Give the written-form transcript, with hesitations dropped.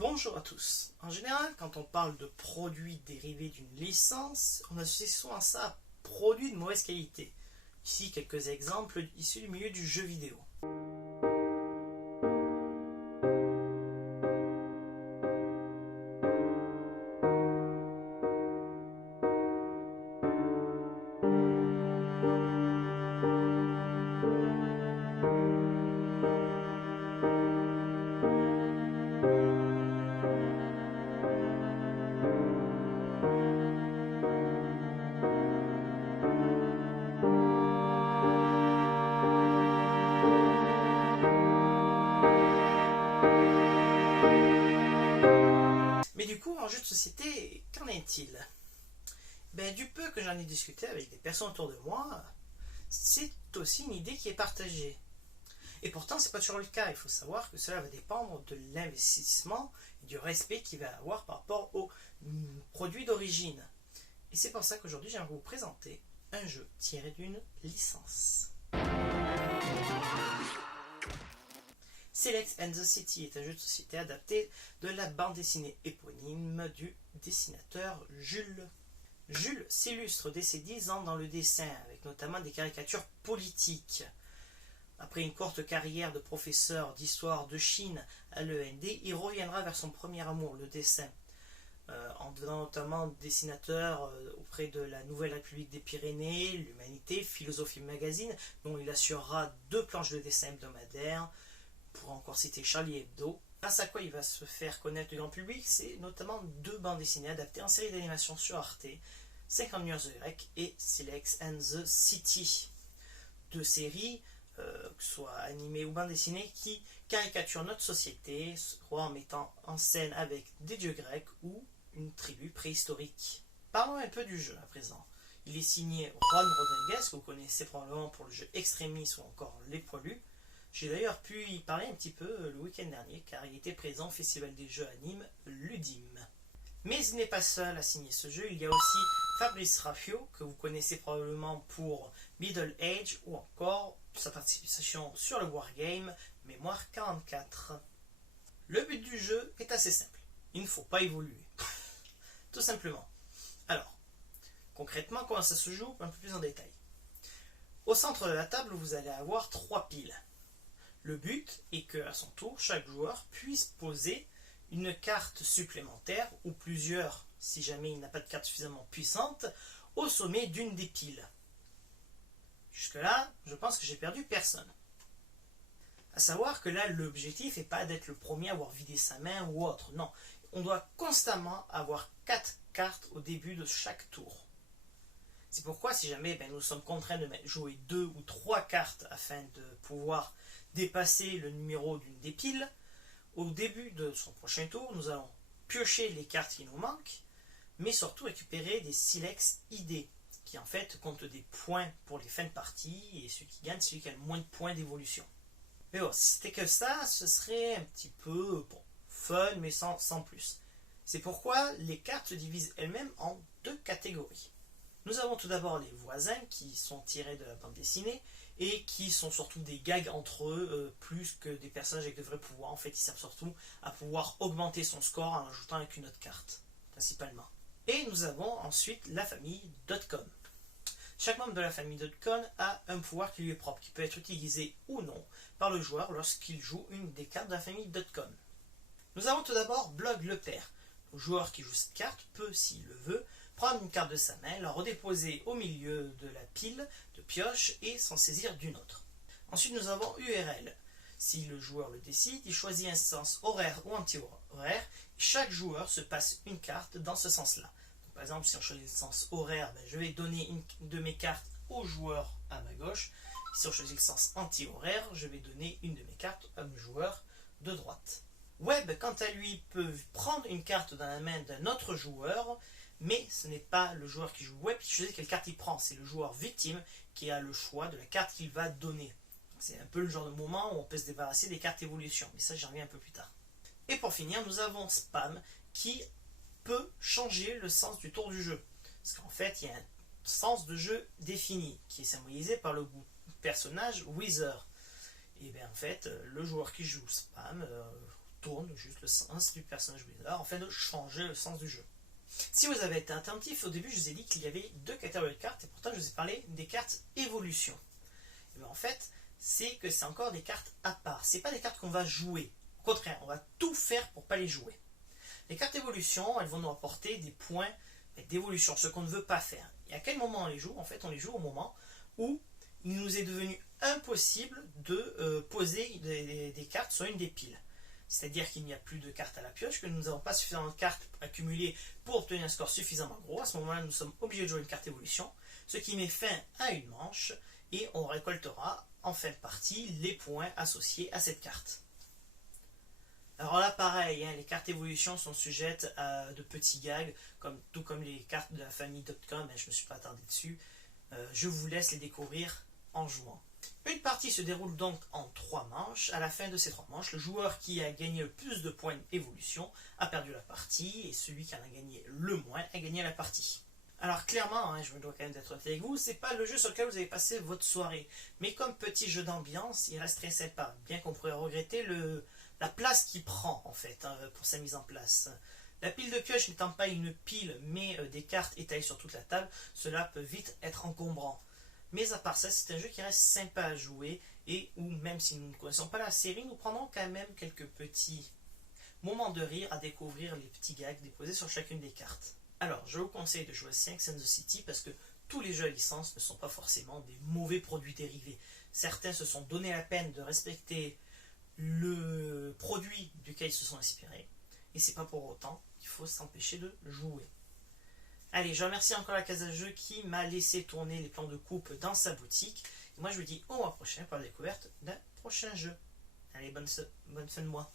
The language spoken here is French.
Bonjour à tous. En général, quand on parle de produits dérivés d'une licence, on associe souvent ça à produits de mauvaise qualité. Ici, quelques exemples issus du milieu du jeu vidéo. Mais du coup, en jeu de société, qu'en est-il? Du peu que j'en ai discuté avec des personnes autour de moi, c'est aussi une idée qui est partagée. Et pourtant, c'est pas toujours le cas. Il faut savoir que cela va dépendre de l'investissement et du respect qu'il va avoir par rapport au produit d'origine. Et c'est pour ça qu'aujourd'hui, j'aimerais vous présenter un jeu tiré d'une licence. Silex and the City est un jeu de société adapté de la bande dessinée éponyme du dessinateur Jules. Jules s'illustre dès ses 10 ans dans le dessin, avec notamment des caricatures politiques. Après une courte carrière de professeur d'histoire de Chine à l'END, il reviendra vers son premier amour, le dessin, en devenant notamment dessinateur auprès de la Nouvelle République des Pyrénées, l'Humanité, Philosophie Magazine, dont il assurera 2 planches de dessin hebdomadaires, pour encore citer Charlie Hebdo. Grâce à quoi il va se faire connaître du grand public, c'est notamment 2 bandes dessinées adaptées en série d'animation sur Arte, 50 Years of Grec et Silex and the City. 2 séries, que ce soit animées ou bandes dessinées, qui caricaturent notre société, soit en mettant en scène avec des dieux grecs ou une tribu préhistorique. Parlons un peu du jeu à présent. Il est signé Ron Rodriguez, que vous connaissez probablement pour le jeu Extremis ou encore Les Poilus. J'ai d'ailleurs pu y parler un petit peu le week-end dernier, car il était présent au Festival des Jeux à Nîmes, l'UDIM. Mais il n'est pas seul à signer ce jeu, il y a aussi Fabrice Raffio, que vous connaissez probablement pour Middle Age, ou encore sa participation sur le Wargame Mémoire 44. Le but du jeu est assez simple, il ne faut pas évoluer, tout simplement. Alors, concrètement, comment ça se joue? Un peu plus en détail. Au centre de la table, vous allez avoir 3 piles. Le but est qu'à son tour, chaque joueur puisse poser une carte supplémentaire, ou plusieurs, si jamais il n'a pas de carte suffisamment puissante, au sommet d'une des piles. Jusque là, je pense que j'ai perdu personne. À savoir que là, l'objectif n'est pas d'être le premier à avoir vidé sa main ou autre, non. On doit constamment avoir 4 cartes au début de chaque tour. C'est pourquoi si jamais nous sommes contraints de jouer 2 ou 3 cartes afin de pouvoir dépasser le numéro d'une des piles, au début de son prochain tour, nous allons piocher les cartes qui nous manquent, mais surtout récupérer des Silex ID, qui en fait comptent des points pour les fins de partie, et celui qui gagne, c'est celui qui a le moins de points d'évolution. Mais bon, si c'était que ça, ce serait un petit peu fun, mais sans plus. C'est pourquoi les cartes se divisent elles-mêmes en 2 catégories. Nous avons tout d'abord les voisins qui sont tirés de la bande dessinée et qui sont surtout des gags entre eux plus que des personnages avec de vrais pouvoirs. En fait, ils servent surtout à pouvoir augmenter son score en ajoutant avec une autre carte, principalement. Et nous avons ensuite la famille Dotcom. Chaque membre de la famille Dotcom a un pouvoir qui lui est propre, qui peut être utilisé ou non par le joueur lorsqu'il joue une des cartes de la famille Dotcom. Nous avons tout d'abord Blog le Père. Le joueur qui joue cette carte peut, s'il le veut, prendre une carte de sa main, la redéposer au milieu de la pile de pioche et s'en saisir d'une autre. Ensuite, nous avons URL. Si le joueur le décide, il choisit un sens horaire ou anti-horaire. Chaque joueur se passe une carte dans ce sens-là. Par exemple, si on choisit le sens horaire, je vais donner une de mes cartes au joueur à ma gauche. Si on choisit le sens anti-horaire, je vais donner une de mes cartes à mon joueur de droite. Web, quant à lui, peut prendre une carte dans la main d'un autre joueur, mais ce n'est pas le joueur qui joue Web qui choisit quelle carte il prend, c'est le joueur victime qui a le choix de la carte qu'il va donner. C'est un peu le genre de moment où on peut se débarrasser des cartes évolution, mais ça j'y reviens un peu plus tard. Et pour finir, nous avons Spam qui peut changer le sens du tour du jeu. Parce qu'en fait, il y a un sens de jeu défini qui est symbolisé par le personnage Wither. Et bien en fait, le joueur qui joue Spam tourne juste le sens du personnage Blizzard afin de changer le sens du jeu. Si vous avez été attentif, au début je vous ai dit qu'il y avait deux catégories de cartes et pourtant je vous ai parlé des cartes évolution. Et bien en fait, c'est que c'est encore des cartes à part. C'est pas des cartes qu'on va jouer. Au contraire, on va tout faire pour pas les jouer. Les cartes évolution, elles vont nous apporter des points d'évolution, ce qu'on ne veut pas faire. Et à quel moment on les joue? En fait, on les joue au moment où il nous est devenu impossible de poser des cartes sur une des piles. C'est-à-dire qu'il n'y a plus de cartes à la pioche, que nous n'avons pas suffisamment de cartes accumulées pour obtenir un score suffisamment gros. À ce moment-là, nous sommes obligés de jouer une carte évolution, ce qui met fin à une manche, et on récoltera en fin de partie les points associés à cette carte. Alors là, pareil, les cartes évolution sont sujettes à de petits gags, tout comme les cartes de la famille .com, je ne me suis pas attardé dessus. Je vous laisse les découvrir en jouant. Une partie se déroule donc en 3 manches. À la fin de ces 3 manches, le joueur qui a gagné le plus de points d'évolution a perdu la partie, et celui qui en a gagné le moins a gagné la partie. Alors clairement, je me dois quand même d'être honnête avec vous, c'est pas le jeu sur lequel vous avez passé votre soirée, mais comme petit jeu d'ambiance, il reste très sympa, bien qu'on pourrait regretter la place qu'il prend en fait pour sa mise en place. La pile de pioche n'étant pas une pile mais des cartes étalées sur toute la table, cela peut vite être encombrant. Mais à part ça, c'est un jeu qui reste sympa à jouer et où même si nous ne connaissons pas la série, nous prendrons quand même quelques petits moments de rire à découvrir les petits gags déposés sur chacune des cartes. Alors, je vous conseille de jouer à Sex and the City parce que tous les jeux à licence ne sont pas forcément des mauvais produits dérivés. Certains se sont donné la peine de respecter le produit duquel ils se sont inspirés, et c'est pas pour autant qu'il faut s'empêcher de jouer. Allez, je remercie encore la Casa Jeux qui m'a laissé tourner les plans de coupe dans sa boutique, et moi je vous dis au mois prochain pour la découverte d'un prochain jeu. Allez, bonne fin de mois.